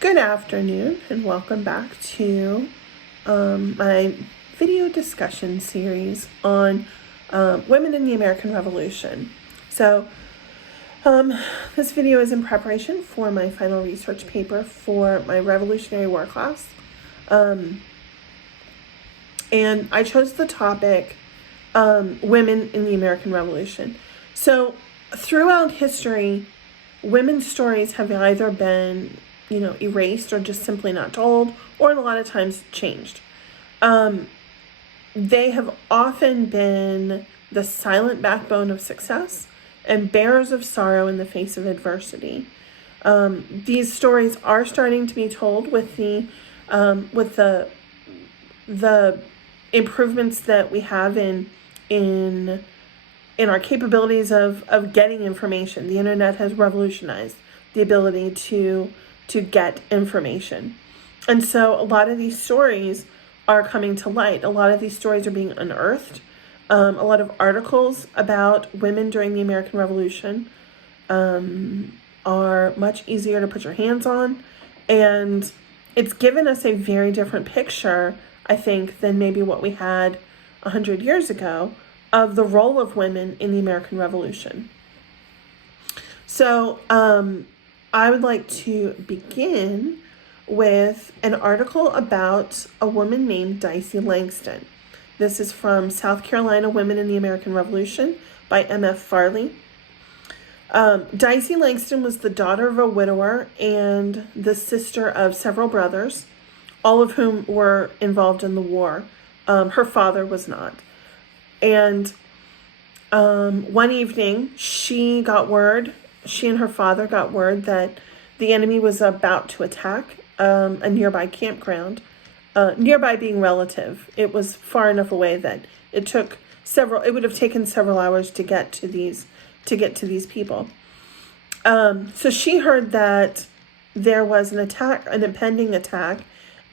Good afternoon and welcome back to my video discussion series on women in the American Revolution. So this video is in preparation for my final research paper for my Revolutionary War class. And I chose the topic women in the American Revolution. So throughout history, women's stories have either been erased or just simply not told, or a lot of times changed. They have often been the silent backbone of success and bearers of sorrow in the face of adversity. These stories are starting to be told with the improvements that we have in our capabilities of getting information. The internet has revolutionized the ability to get information. And so a lot of these stories are coming to light. A lot of these stories are being unearthed. A lot of articles about women during the American Revolution are much easier to put your hands on. And it's given us a very different picture, I think, than maybe what we had 100 years ago of the role of women in the American Revolution. So I would like to begin with an article about a woman named Dicey Langston. This is from South Carolina Women in the American Revolution by M.F. Farley. Dicey Langston was the daughter of a widower and the sister of several brothers, all of whom were involved in the war. Her father was not. And one evening, she and her father got word that the enemy was about to attack a nearby campground. Nearby being relative, it was far enough away that it would have taken several hours to get to these people. So she heard that there was an impending attack,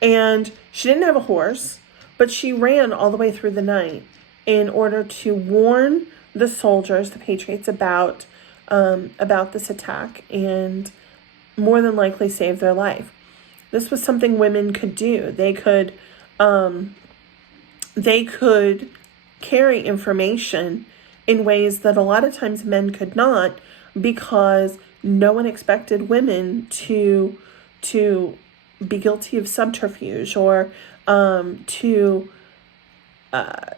and she didn't have a horse, but she ran all the way through the night in order to warn the soldiers, the patriots, about this attack and more than likely save their life. This was something women could do. They could carry information in ways that a lot of times men could not, because no one expected women to be guilty of subterfuge or to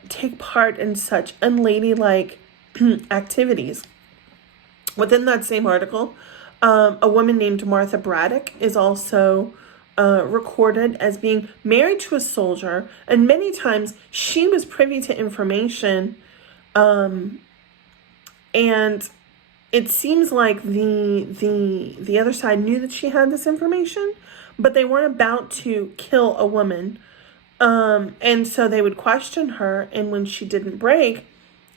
take part in such unladylike activities. Within that same article, a woman named Martha Braddock is also recorded as being married to a soldier, and many times she was privy to information, and it seems like the other side knew that she had this information, but they weren't about to kill a woman, and so they would question her, and when she didn't break,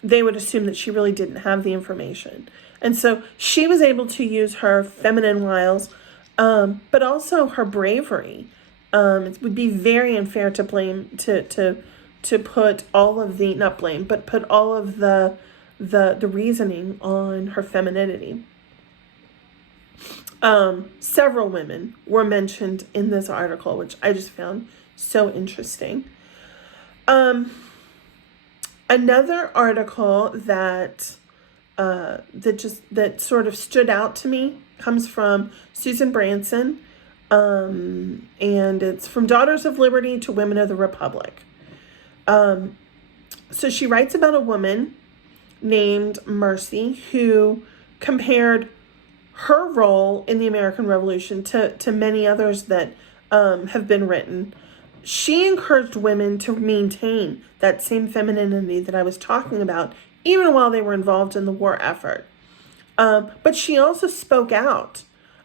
they would assume that she really didn't have the information. And so she was able to use her feminine wiles, but also her bravery. It would be very unfair to blame, to put all of the, not blame, but put all of the reasoning on her femininity. Several women were mentioned in this article, which I just found so interesting. Another article that sort of stood out to me comes from Susan Branson, and it's From Daughters of Liberty to Women of the Republic. So she writes about a woman named Mercy who compared her role in the American Revolution to many others that have been written. She encouraged women to maintain that same femininity that I was talking about, even while they were involved in the war effort. But she also spoke out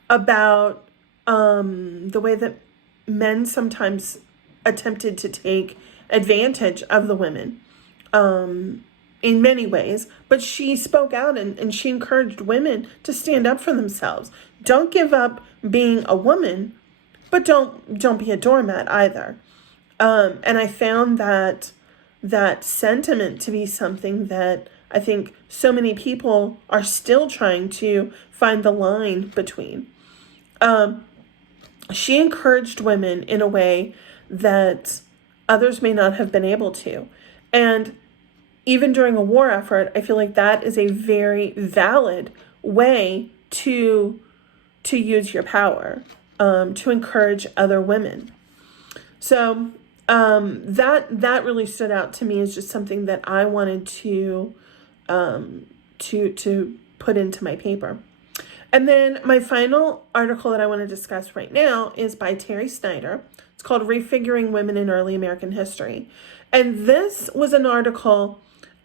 about the way that men sometimes attempted to take advantage of the women in many ways. But she spoke out and she encouraged women to stand up for themselves. Don't give up being a woman, but don't be a doormat either. And I found that sentiment to be something that I think so many people are still trying to find the line between. she encouraged women in a way that others may not have been able to. And even during a war effort, I feel like that is a very valid way to use your power, to encourage other women. So that really stood out to me as just something that I wanted to put into my paper. And then my final article that I want to discuss right now is by Terry Snyder. It's called Refiguring Women in Early American History. And this was an article,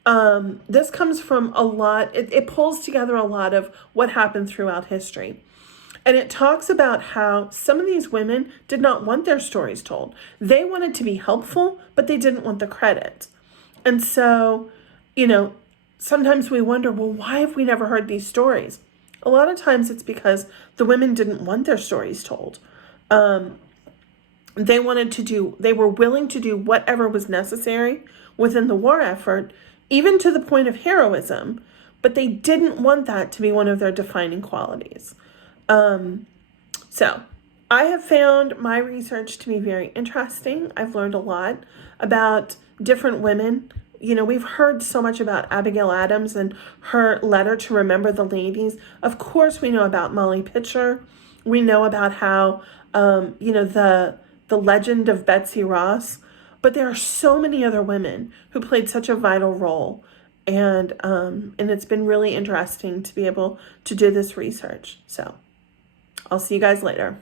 this comes from a lot, it pulls together a lot of what happened throughout history. And it talks about how some of these women did not want their stories told. They wanted to be helpful, but they didn't want the credit. And so, sometimes we wonder, well, why have we never heard these stories? A lot of times it's because the women didn't want their stories told. They were willing to do whatever was necessary within the war effort, even to the point of heroism, but they didn't want that to be one of their defining qualities. So I have found my research to be very interesting. I've learned a lot about different women. We've heard so much about Abigail Adams and her letter to remember the ladies. Of course, we know about Molly Pitcher. We know about how, the legend of Betsy Ross. But there are so many other women who played such a vital role. And it's been really interesting to be able to do this research. So I'll see you guys later.